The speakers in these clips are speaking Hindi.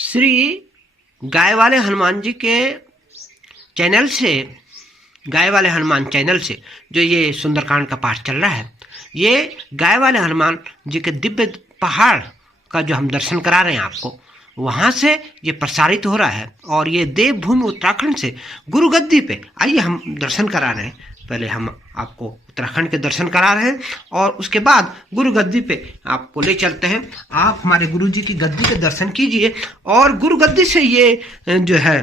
श्री गाय वाले हनुमान जी के चैनल से, गाय वाले हनुमान चैनल से जो ये सुंदरकांड का पाठ चल रहा है, ये गाय वाले हनुमान जी के दिव्य पहाड़ का जो हम दर्शन करा रहे हैं आपको, वहाँ से ये प्रसारित हो रहा है। और ये देवभूमि उत्तराखंड से गुरु गद्दी पे आइए हम दर्शन करा रहे हैं। पहले हम आपको उत्तराखंड के दर्शन करा रहे हैं और उसके बाद गुरु गद्दी पे आपको ले चलते हैं। आप हमारे गुरु जी की गद्दी के दर्शन कीजिए और गुरु गद्दी से ये जो है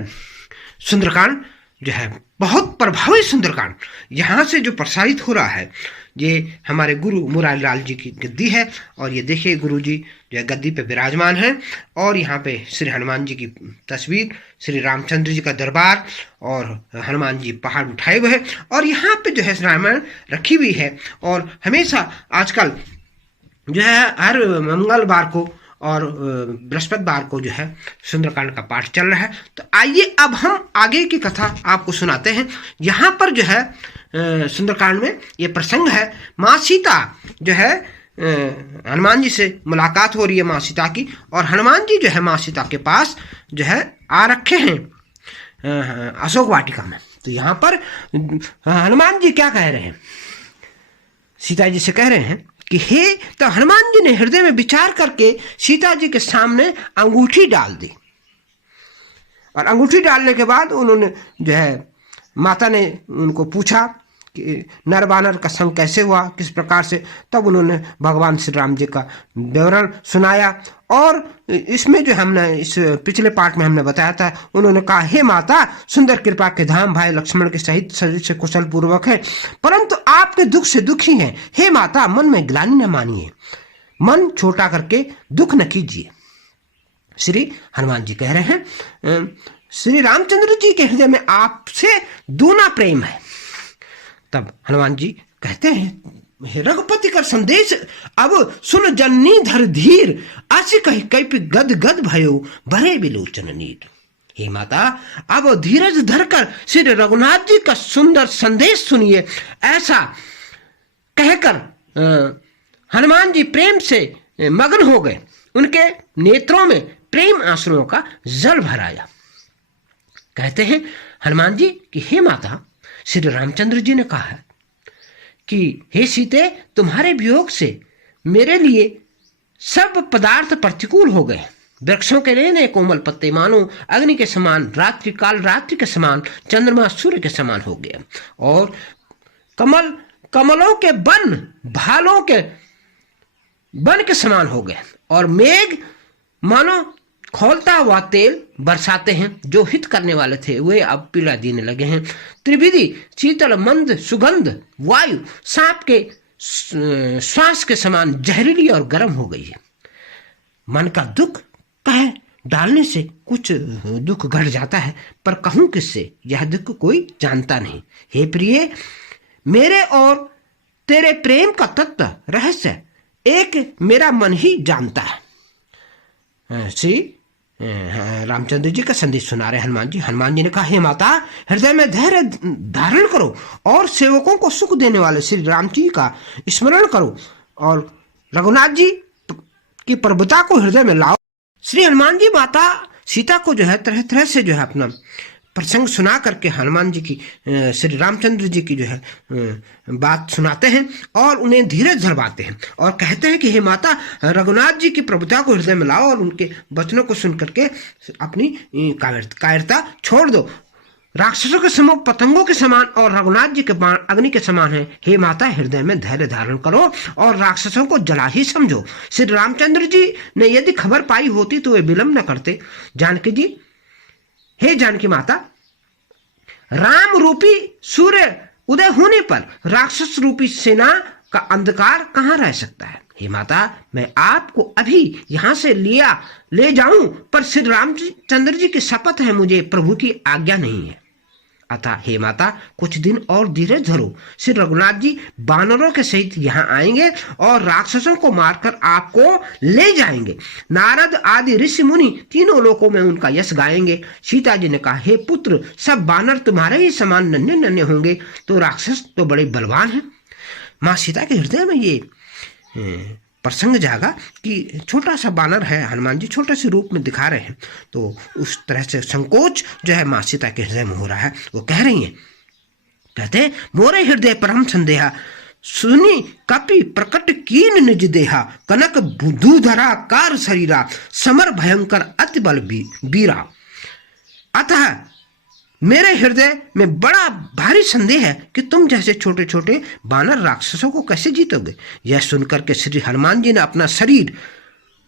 सुंदरकांड जो है बहुत प्रभावी सुंदरकांड यहाँ से जो प्रसारित हो रहा है, ये हमारे गुरु मुरारी लाल जी की गद्दी है। और ये देखिए गुरु जी जो है गद्दी पे विराजमान हैं और यहाँ पे श्री हनुमान जी की तस्वीर, श्री रामचंद्र जी का दरबार और हनुमान जी पहाड़ उठाए हुए हैं। और यहाँ पे जो है रामायण रखी हुई है और हमेशा आजकल जो है हर मंगलवार को और बृहस्पतिवार को जो है सुंदरकांड का पाठ चल रहा है। तो आइए अब हम आगे की कथा आपको सुनाते हैं। यहाँ पर जो है सुंदरकांड में ये प्रसंग है, माँ सीता जो है हनुमान जी से मुलाकात हो रही है माँ सीता की, और हनुमान जी जो है माँ सीता के पास जो है आ रखे हैं अशोक वाटिका में। तो यहाँ पर हनुमान जी क्या कह रहे हैं, सीता जी से कह रहे हैं कि हे, तो हनुमान जी ने हृदय में विचार करके सीता जी के सामने अंगूठी डाल दी। और अंगूठी डालने के बाद उन्होंने जो है माता ने उनको पूछा कि नर वानर का संग कैसे हुआ, किस प्रकार से। तब उन्होंने भगवान श्री राम जी का विवरण सुनाया। और इसमें जो हमने इस पिछले पार्ट में हमने बताया था, उन्होंने कहा हे माता, सुंदर कृपा के धाम भाई लक्ष्मण के सहित शरीर से कुशल पूर्वक है, परंतु आपके दुख से दुखी हैं। हे माता, मन में ग्लानि न मानिए, मन छोटा करके दुख न कीजिए। श्री हनुमान जी कह रहे हैं श्री रामचंद्र जी के हृदय में आपसे दूना प्रेम है। तब हनुमान जी कहते हैं हे रघुपति का संदेश अब सुन जननी धर धीर, आसी कही कैपि गद गद भयो भरे विलोचन नीर। हे माता, अब धीरज धरकर श्री रघुनाथ जी का सुंदर संदेश सुनिए। ऐसा कहकर हनुमान जी प्रेम से मग्न हो गए, उनके नेत्रों में प्रेम आंसुओं का जल भर आया। कहते हैं हनुमान जी कि हे माता, श्री रामचंद्र जी ने कहा है कि हे सीते, तुम्हारे वियोग से मेरे लिए सब पदार्थ प्रतिकूल हो गए। वृक्षों के लेने कोमल पत्ते मानो अग्नि के समान, रात्रि काल रात्रि के समान, चंद्रमा सूर्य के समान हो गया। और कमलों के वन भालों के वन के समान हो गए। और मेघ मानो खौलता हुआ तेल बरसाते हैं, जो हित करने वाले थे वे अब पीड़ा देने लगे हैं। त्रिविधि शीतल मंद सुगंध वायु सांप के श्वास के समान जहरीली और गर्म हो गई है। मन का दुख कह डालने से कुछ दुख घट जाता है, पर कहूं किससे, यह दुख कोई जानता नहीं। हे प्रिय, मेरे और तेरे प्रेम का तत्व रहस्य एक मेरा मन ही जानता है। श्री रामचंद्र जी का संदेश सुना रहे हनुमान जी। हनुमान जी ने कहा हे माता, हृदय में धैर्य धारण करो और सेवकों को सुख देने वाले श्री राम जी का स्मरण करो और रघुनाथ जी की प्रभुता को हृदय में लाओ। श्री हनुमान जी माता सीता को जो है तरह तरह से जो है अपना प्रसंग सुना करके हनुमान जी की श्री रामचंद्र जी की जो है बात सुनाते हैं और उन्हें धीरज धरवाते हैं और कहते हैं कि हे माता, रघुनाथ जी की प्रभुता को हृदय में लाओ और उनके वचनों को सुन करके अपनी कायरता छोड़ दो। राक्षसों के समान, पतंगों के समान और रघुनाथ जी के बाण अग्नि के समान है। हे माता, हृदय में धैर्य धारण करो और राक्षसों को जला ही समझो। श्री रामचंद्र जी ने यदि खबर पाई होती तो वे विलंब न करते। जानकी जी, हे जानकी माता, राम रूपी सूर्य उदय होने पर राक्षस रूपी सेना का अंधकार कहां रह सकता है। हे माता, मैं आपको अभी यहां से ले जाऊं, पर श्री रामचंद्र जी की शपथ है, मुझे प्रभु की आज्ञा नहीं है। अतः हे माता, कुछ दिन और धीरज धरो। श्री रघुनाथ जी बानरों के सहित यहाँ आएंगे और राक्षसों को मारकर आपको ले जाएंगे। नारद आदि ऋषि मुनि तीनों लोकों में उनका यश गाएंगे। सीता जी ने कहा हे पुत्र, सब बानर तुम्हारे ही समान नन्हे नन्हे होंगे, तो राक्षस तो बड़े बलवान हैं। माँ सीता के हृदय में ये प्रसंग जागा कि छोटा सा बानर है, हनुमान जी छोटे से रूप में दिखा रहे हैं, तो उस तरह से संकोच जो है माँ सीता के हृदय में हो रहा है। वो कह रही हैं, कहते मोरे हृदय परम संदेहा, सुनी कपि प्रकट कीन निज देहा, कनक दूधरा कार शरीरा, समर भयंकर अति बल बीरा। अतः मेरे हृदय में बड़ा भारी संदेह है कि तुम जैसे छोटे छोटे बानर राक्षसों को कैसे जीतोगे। यह सुनकर के श्री हनुमान जी ने अपना शरीर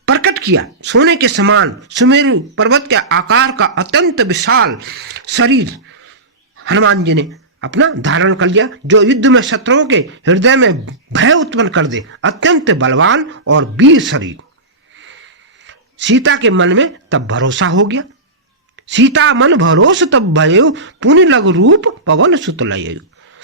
प्रकट किया। सोने के समान सुमेरु पर्वत के आकार का अत्यंत विशाल शरीर हनुमान जी ने अपना धारण कर लिया, जो युद्ध में शत्रुओं के हृदय में भय उत्पन्न कर दे। अत्यंत बलवान और वीर शरीर। सीता के मन में तब भरोसा हो गया। सीता मन भरोस तब भयो, पुनि लघु रूप पवन सुत लयु।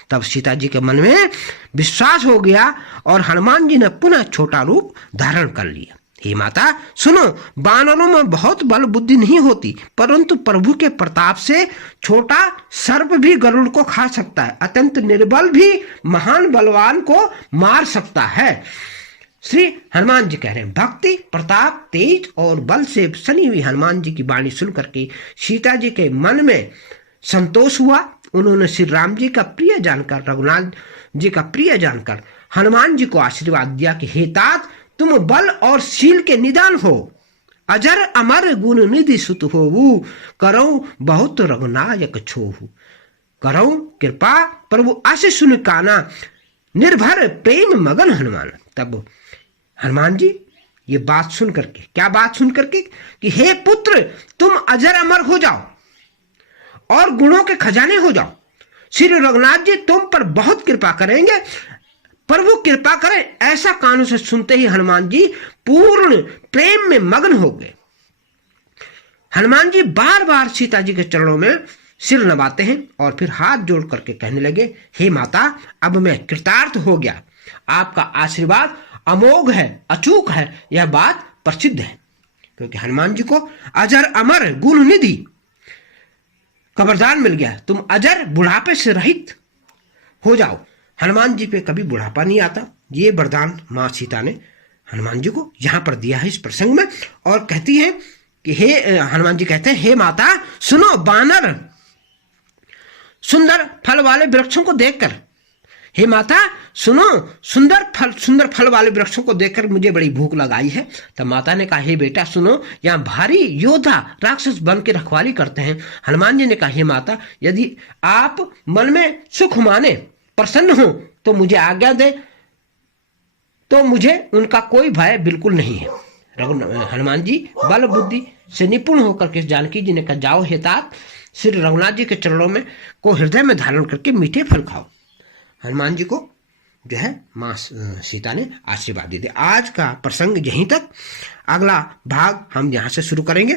तब सीता जी के मन में विश्वास हो गया और हनुमान जी ने पुनः छोटा रूप धारण कर लिया। हे माता सुनो, बानरों में बहुत बल बुद्धि नहीं होती, परंतु प्रभु के प्रताप से छोटा सर्प भी गरुड़ को खा सकता है। अत्यंत निर्बल भी महान बलवान को मार सकता है। श्री हनुमान जी कह रहे हैं, भक्ति प्रताप तेज और बल से सनी हुई हनुमान जी की वाणी सुन करके सीता जी के मन में संतोष हुआ। उन्होंने श्री राम जी का प्रिय जानकर, रघुनाथ जी का प्रिय जानकर हनुमान जी को आशीर्वाद दिया कि हे तात, तुम बल और शील के निदान हो, अजर अमर गुण निधि सुत होवु, करऊ बहुत रघुनायक छोहु। करऊ कृपा प्रभु आशीष सुन काना, निर्भर प्रेम मगन हनुमान। तब हनुमान जी ये बात सुन करके, क्या बात सुन करके कि हे पुत्र, तुम अजर अमर हो जाओ और गुणों के खजाने हो जाओ। श्री रघुनाथ जी तुम पर बहुत कृपा करेंगे, प्रभु कृपा करें, ऐसा कानों से सुनते ही हनुमान जी पूर्ण प्रेम में मग्न हो गए। हनुमान जी बार बार सीता जी के चरणों में सिर नवाते हैं और फिर हाथ जोड़ करके कहने लगे, हे माता, अब मैं कृतार्थ हो गया। आपका आशीर्वाद अमोघ है, अचूक है, यह बात प्रसिद्ध है। क्योंकि हनुमान जी को अजर अमर गुण निधि का वरदान मिल गया। तुम अजर बुढ़ापे से रहित हो जाओ। हनुमान जी पे कभी बुढ़ापा नहीं आता। ये वरदान माँ सीता ने हनुमान जी को यहाँ पर दिया है इस प्रसंग में। और कहती है कि हे हनुमान जी कहते हैं, हे माता सुनो, बानर सुंदर फल वाले वृक्षों को देखकर, हे माता सुनो, सुंदर फल वाले वृक्षों को देखकर मुझे बड़ी भूख लगाई है। तब माता ने कहा, हे बेटा सुनो, यहाँ भारी योद्धा राक्षस बन के रखवाली करते हैं। हनुमान जी ने कहा, हे माता, यदि आप मन में सुख माने, प्रसन्न हो, तो मुझे आज्ञा दे, तो मुझे उनका कोई भय बिल्कुल नहीं है। हनुमान जी बल बुद्धि से निपुण होकर के जानकी जी ने कहा, जाओ हे तात, श्री रघुनाथ जी के चरणों में को हृदय में धारण करके मीठे फल खाओ। हनुमान जी को जो है माँ सीता ने आशीर्वाद दे दिया। आज का प्रसंग यहीं तक, अगला भाग हम यहाँ से शुरू करेंगे।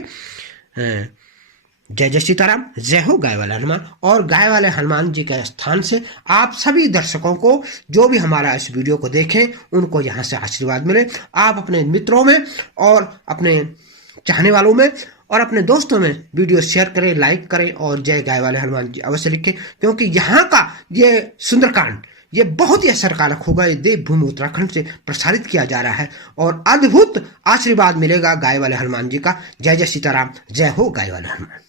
जय जय सीताराम, जय हो गाय वाले हनुमान। और गाय वाले हनुमान जी के स्थान से आप सभी दर्शकों को, जो भी हमारा इस वीडियो को देखें, उनको यहाँ से आशीर्वाद मिले। आप अपने मित्रों में और अपने चाहने वालों में और अपने दोस्तों में वीडियो शेयर करें, लाइक करें और जय गाय वाले हनुमान जी अवश्य लिखें। क्योंकि यहाँ का ये सुंदरकांड ये बहुत ही असरकारक होगा। ये देवभूमि उत्तराखंड से प्रसारित किया जा रहा है और अद्भुत आशीर्वाद मिलेगा गाय वाले हनुमान जी का। जय जय सीताराम, जय हो गाय वाले हनुमान।